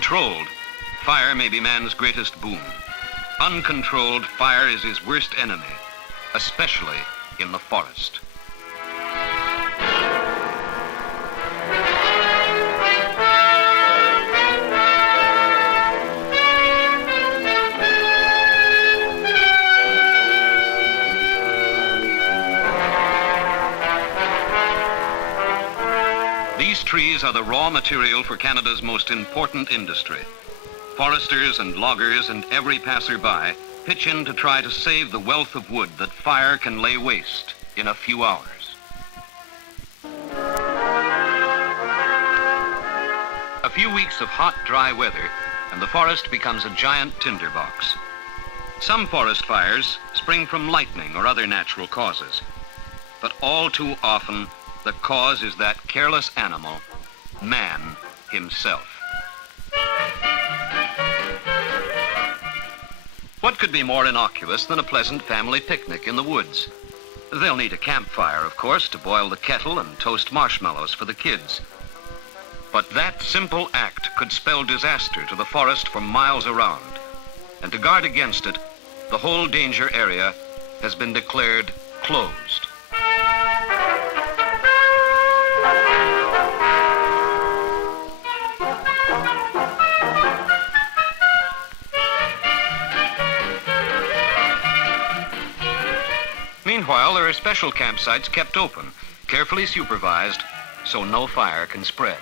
Controlled, fire may be man's greatest boon. Uncontrolled, fire is his worst enemy, especially in the forest. These trees are the raw material for Canada's most important industry. Foresters and loggers and every passerby pitch in to try to save the wealth of wood that fire can lay waste in a few hours. A few weeks of hot, dry weather, and the forest becomes a giant tinderbox. Some forest fires spring from lightning or other natural causes, but all too often the cause is that careless animal, man himself. What could be more innocuous than a pleasant family picnic in the woods? They'll need a campfire, of course, to boil the kettle and toast marshmallows for the kids. But that simple act could spell disaster to the forest for miles around. And to guard against it, the whole danger area has been declared closed. Meanwhile, there are special campsites kept open, carefully supervised, so no fire can spread.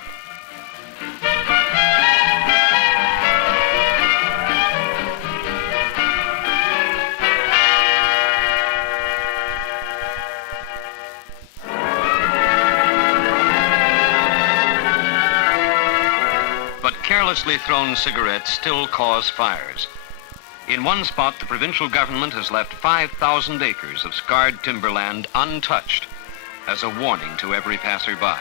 But carelessly thrown cigarettes still cause fires. In one spot, the provincial government has left 5,000 acres of scarred timberland untouched as a warning to every passerby.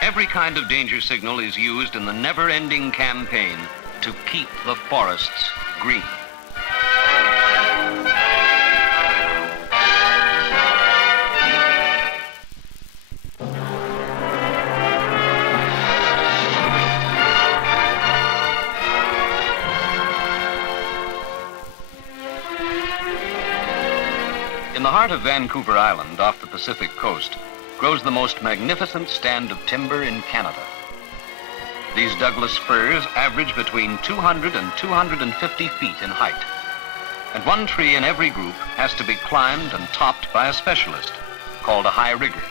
Every kind of danger signal is used in the never-ending campaign to keep the forests green. In the heart of Vancouver Island, off the Pacific coast, grows the most magnificent stand of timber in Canada. These Douglas firs average between 200 and 250 feet in height. And one tree in every group has to be climbed and topped by a specialist, called a high rigger.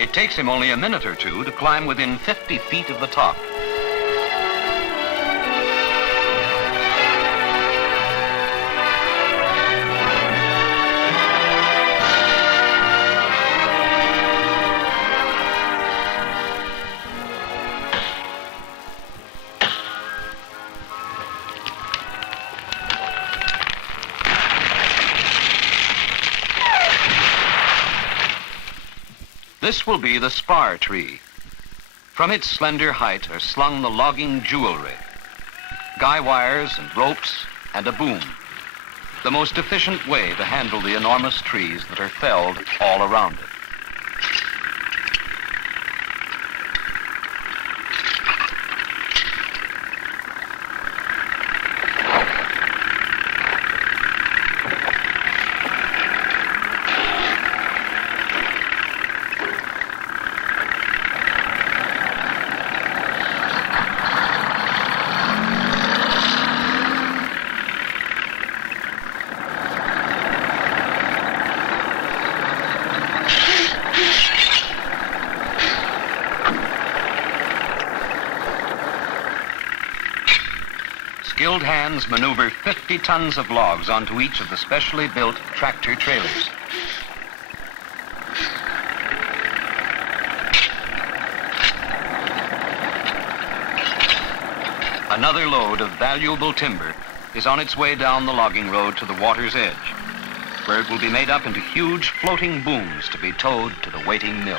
It takes him only a minute or two to climb within 50 feet of the top. This will be the spar tree. From its slender height are slung the logging jewelry, guy wires and ropes and a boom, the most efficient way to handle the enormous trees that are felled all around it. Skilled hands maneuver 50 tons of logs onto each of the specially built tractor trailers. Another load of valuable timber is on its way down the logging road to the water's edge, where it will be made up into huge floating booms to be towed to the waiting mill.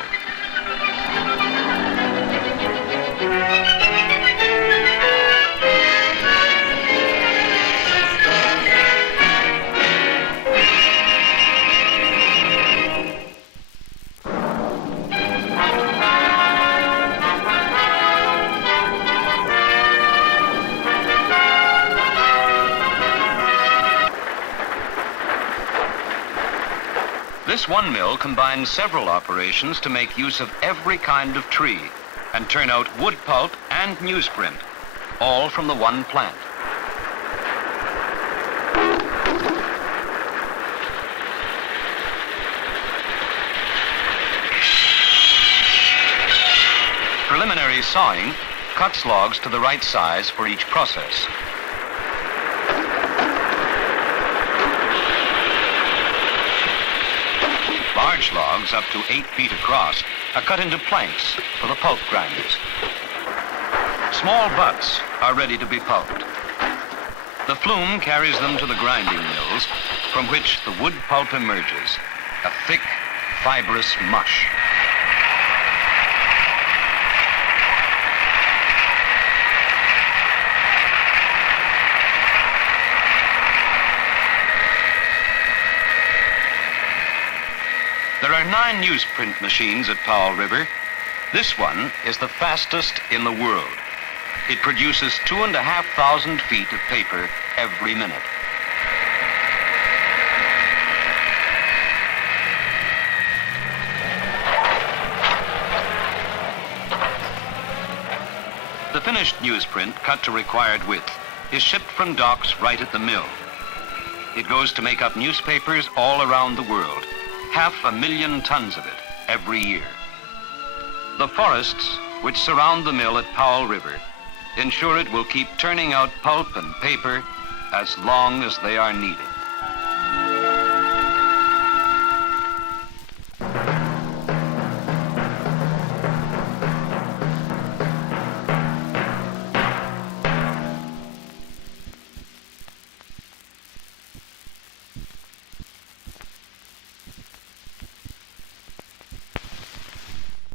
This one mill combines several operations to make use of every kind of tree and turn out wood pulp and newsprint, all from the one plant. Preliminary sawing cuts logs to the right size for each process. Large logs up to 8 feet across are cut into planks for the pulp grinders. Small butts are ready to be pulped. The flume carries them to the grinding mills, from which the wood pulp emerges, a thick, fibrous mush. There are 9 newsprint machines at Powell River. This one is the fastest in the world. It produces 2,500 feet of paper every minute. The finished newsprint, cut to required width, is shipped from docks right at the mill. It goes to make up newspapers all around the world. 500,000 tons of it every year. The forests which surround the mill at Powell River ensure it will keep turning out pulp and paper as long as they are needed.